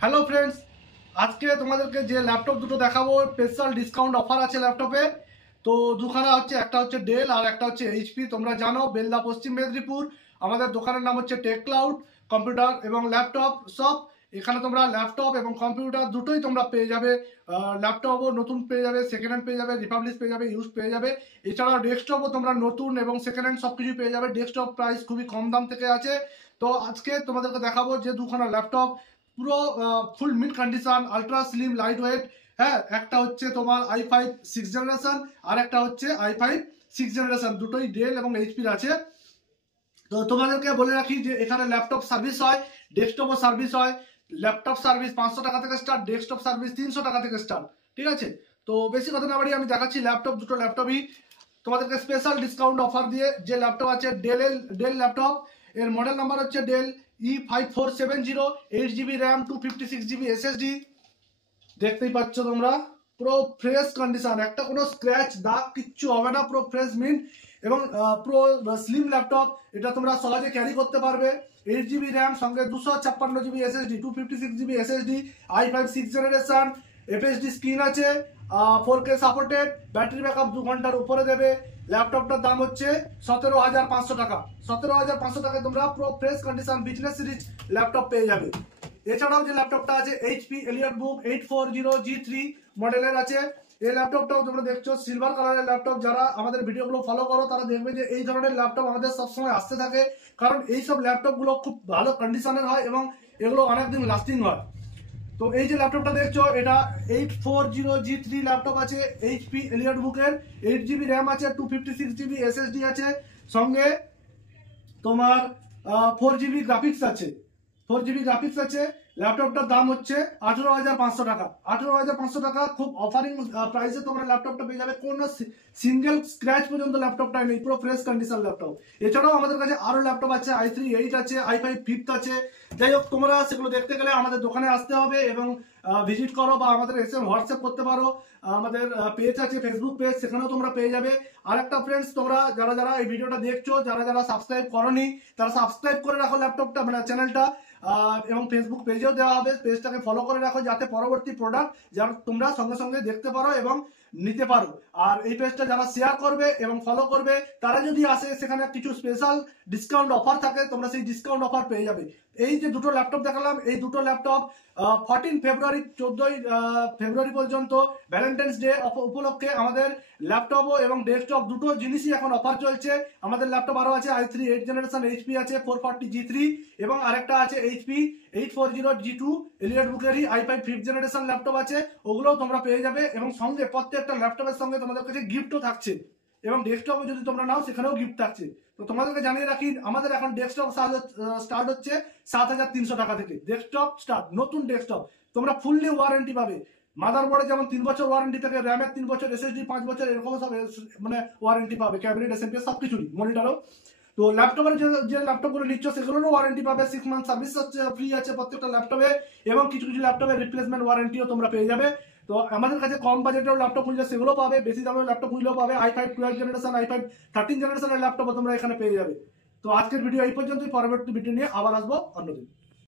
Hello friends, আজকে তোমাদেরকে যে ল্যাপটপ দুটো দেখাবো স্পেশাল ডিসকাউন্ট অফার আছে ল্যাপটপে। তো দুখানা হচ্ছে, একটা হচ্ছে ডেল আর একটা হচ্ছে এইচপি। তোমরা জানো বেলদা পশ্চিম মেদিনীপুর। আমাদের দোকানের নাম হচ্ছে টেক ক্লাউড কম্পিউটার এবং ল্যাপটপ শপ। এখানে তোমরা ল্যাপটপ এবং কম্পিউটার দুটোই তোমরা পেয়ে যাবে। ল্যাপটপও নতুন পেয়ে যাবে, সেকেন্ড হ্যান্ড পেয়ে যাবে, রিপাবলিশ পেয়ে যাবে, ইউজ পেয়ে যাবে। এছাড়াও ডেস্কটপও তোমরা নতুন এবং সেকেন্ড হ্যান্ড সব কিছু পেয়ে যাবে। ডেস্কটপ প্রাইস খুবই কম দাম থেকে আছে। তো আজকে তোমাদেরকে দেখাবো যে দুখানা ল্যাপটপ পুরো full mid condition, ultra slim, light weight. হ্যাঁ, একটা হচ্ছে তোমার i5 6th জেনারেশন আর একটা হচ্ছে i5 6th জেনারেশন। দুটোই ডেল এবং এইচপির আছে। তো তোমাদেরকে বলে রাখি যে এখানে ল্যাপটপ সার্ভিস হয়, ডেস্কটপও সার্ভিস হয়। ল্যাপটপ সার্ভিস 500 টাকা থেকে স্টার্ট, ডেস্কটপ সার্ভিস 300 টাকা থেকে স্টার্ট। ঠিক আছে, তো বেশি কথা না বাড়িয়ে আমি দেখাচ্ছি ল্যাপটপ দুটো। ল্যাপটপই তোমাদেরকে স্পেশাল ডিসকাউন্ট অফার দিয়ে যে ল্যাপটপ আছে ডেল ল্যাপটপ। এর মডেল নাম্বার হচ্ছে Dell E5470, 8 GB RAM, 256 GB SSD। দেখতেই পাচ্ছ তোমরা, পুরো ফ্রেশ কন্ডিশন, একটা কোনো স্ক্র্যাচ দাগ কিচ্ছু হবে না, পুরো ফ্রেশ মিন্ট এবং পুরো স্লিম ল্যাপটপ। এটা তোমরা সহজে ক্যারি করতে পারবে। 8 GB র্যাম, সঙ্গে 256 GB SSD, 256 GB SSD, i5 6th generation, FHD screen আছে, 4K সাপোর্টেড, ব্যাটারি ব্যাকআপ 2 ঘন্টার উপরে দেবে। ল্যাপটপটার দাম হচ্ছে 17,500 টাকা। 17,500 টাকায় তোমরা পুরো fresh condition business series laptop পেয়ে যাবে। এছাড়াও যে ল্যাপটপটা আছে এইচপি এলিয়টবুক 840G3 মডেলের আছে। এই ল্যাপটপটাও তোমরা দেখছো সিলভার কালারের ল্যাপটপ। যারা আমাদের ভিডিওগুলো ফলো করো তারা দেখবে যে এই ধরনের ল্যাপটপ আমাদের সবসময় আসতে থাকে, কারণ এইসব ল্যাপটপগুলো খুব ভালো কন্ডিশনের হয় এবং এগুলো অনেকদিন লাস্টিং হয়। তো এই যে ল্যাপটপটা দেখছো, এটা 840G3 ল্যাপটপ আছে এইচপি এলিয়টবুকের। 8 GB র্যাম আছে, 256 GB SSD আছে, সঙ্গে তোমার 4 GB গ্রাফিক্স আছে। 4 GB গ্রাফিক্স আছে। ল্যাপটপটার দাম হচ্ছে 18,500 টাকা। 18,500 টাকা খুব অফারিং প্রাইসে তোমরা ল্যাপটপটা পেয়ে যাবে। কোনো সিঙ্গেল স্ক্র্যাচ পর্যন্ত ল্যাপটপটা নেই, পুরো ফ্রেশ কন্ডিশন ল্যাপটপ। এছাড়াও আমাদের কাছে আরো ল্যাপটপ আছে, i3 8 আছে, i5 5th আছে। যাই হোক, তোমরা সেগুলো দেখতে গেলে আমাদের দোকানে আসতে হবে এবং ভিজিট করো বা আমাদের এসে হোয়াটসঅ্যাপ করতে পারো। আমাদের পেজ আছে, ফেসবুক পেজ, সেখানেও তোমরা পেয়ে যাবে। আর একটা ফ্রেন্ডস, তোমরা যারা যারা এই ভিডিওটা দেখছো, যারা যারা সাবস্ক্রাইব করোনি তারা সাবস্ক্রাইব করে রাখো ল্যাপটপটা, মানে চ্যানেলটা। এবং ফেসবুক পেজেও দেওয়া হবে, পেজটাকে ফলো করে রাখো যাতে পরবর্তী প্রোডাক্ট যারা তোমরা সঙ্গে সঙ্গে দেখতে পারো এবং নিতে পারো। আর এই পেজটা যারা শেয়ার করবে এবং ফলো করবে তারা যদি আসে, সেখানে কিছু স্পেশাল ডিসকাউন্ট অফার থাকে, তোমরা সেই ডিসকাউন্ট অফার পেয়ে যাবে। এই যে দুটো ল্যাপটপ দেখালাম, এই দুটো ল্যাপটপ 14 ফেব্রুয়ারি 14ই ফেব্রুয়ারি পর্যন্ত ভ্যালেন্টাইন্স ডে উপলক্ষে আমাদের ল্যাপটপ এবং ডেস্কটপ দুটো জিনিসই এখন অফার চলছে। আমাদের ল্যাপটপ আরো আছে, i3 8th জেনারেশন এইচপি আছে 440G3, এবং আরেকটা আছে HP 840G2 এলিয়টবুকেরই i5 5th generation laptop আছে। ওগুলোও তোমরা পেয়ে যাবে এবং সঙ্গে প্রত্যেকটা ল্যাপটপের সঙ্গে তোমাদের কাছে গিফটও থাকছে, এবং ডেস্কটপও যদি তোমরা নাও সেখানেও গিফট থাকছে। তো তোমাদেরকে জানিয়ে রাখি, আমাদের এখন ডেস্কটপ স্টার্ট হচ্ছে 7,300 টাকা থেকে। ডেস্কটপ স্টার্ট, নতুন ডেস্কটপ তোমরা ফুললি ওয়ারেন্টি পাবে। মাদারবোর্ডে যেমন 3 বছর ওয়ারেন্টি থাকে, র্যামের 3 বছর, SSD 5 বছর, এরকম সব মানে ওয়ারেন্টি পাবে, ক্যাবিনেট এসএমপি সবকিছুরই, মনিটরও। তো ল্যাপটপের যে ল্যাপটপগুলো নিচ্ছ সেগুলোরও ওয়ারেন্টি পাবে, 6 মান্থ সার্ভিস ফ্রি আছে প্রত্যেকটা ল্যাপটপে, এবং কিছু কিছু ল্যাপটপের রিপ্লেসমেন্ট ওয়ারেন্টিও তোমরা পেয়ে যাবে। তো আমাদের কাছে কম বাজেটের ল্যাপটপ খুঁজলে সেগুলো পাবে, বেশি দামের ল্যাপটপ খুঁজলেও পাবে। i5 12th generation, i5 13th জেনারেশনের ল্যাপটপও তোমরা এখানে পেয়ে যাবে। তো আজকের ভিডিও এই পর্যন্তই, পরবর্তী ভিডিও নিয়ে আবার আসবো অন্যদিন।